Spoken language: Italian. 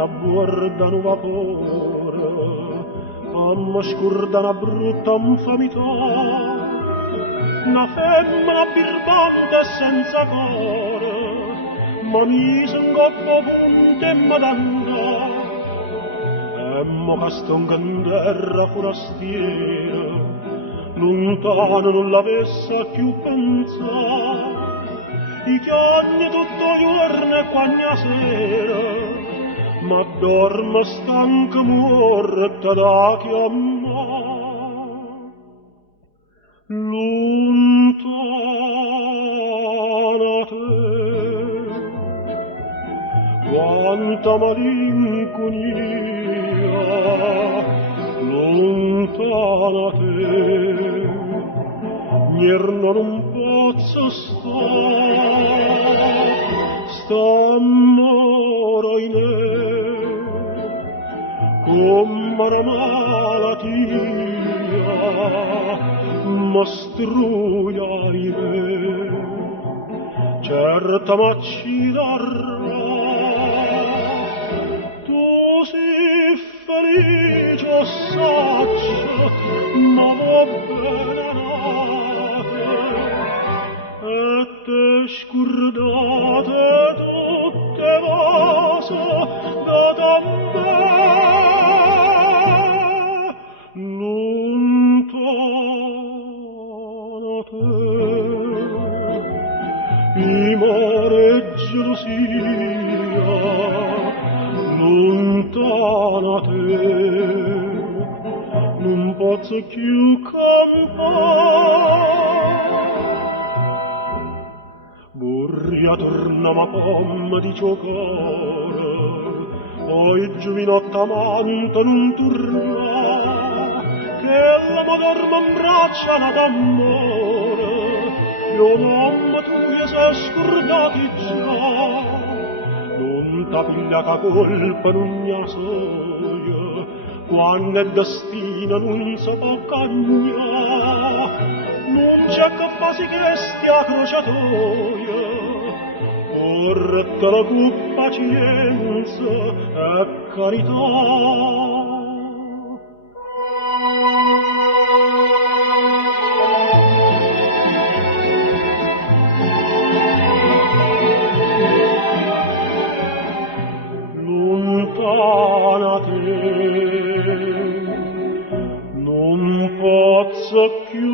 t'abborda un vapore, a scurda una brutta infamità, una femmina birbante e senza cuore, ma mise un coppo punto e m'adandà, e mo che stonca in terra forastiera, lontano non l'avesse più pensato, i chiogni tutto giorno e quagna sera, ma dorme stanca morta da chiamare. Lontana te, quanta malinconia, lontana te, Nierno non posso sta moro in come una malattia mostruia in certa m'accidarà tu si felice saccia ma va bene e te scordate tutte cose da me lontana te imore e gelosia lontana te non posso più campare Burria torna ma pomma di giocare, poi giovinotto amante non torna, che l'amo dorme in braccia la d'amore, io mamma tu mi sei scordati già, non t'apiglia che colpa non ne soia, quando è destina non si può cagnare, non c'è che fasi che stia crociatoia, porta la cu pazienza e carità. Lontana te, non posso più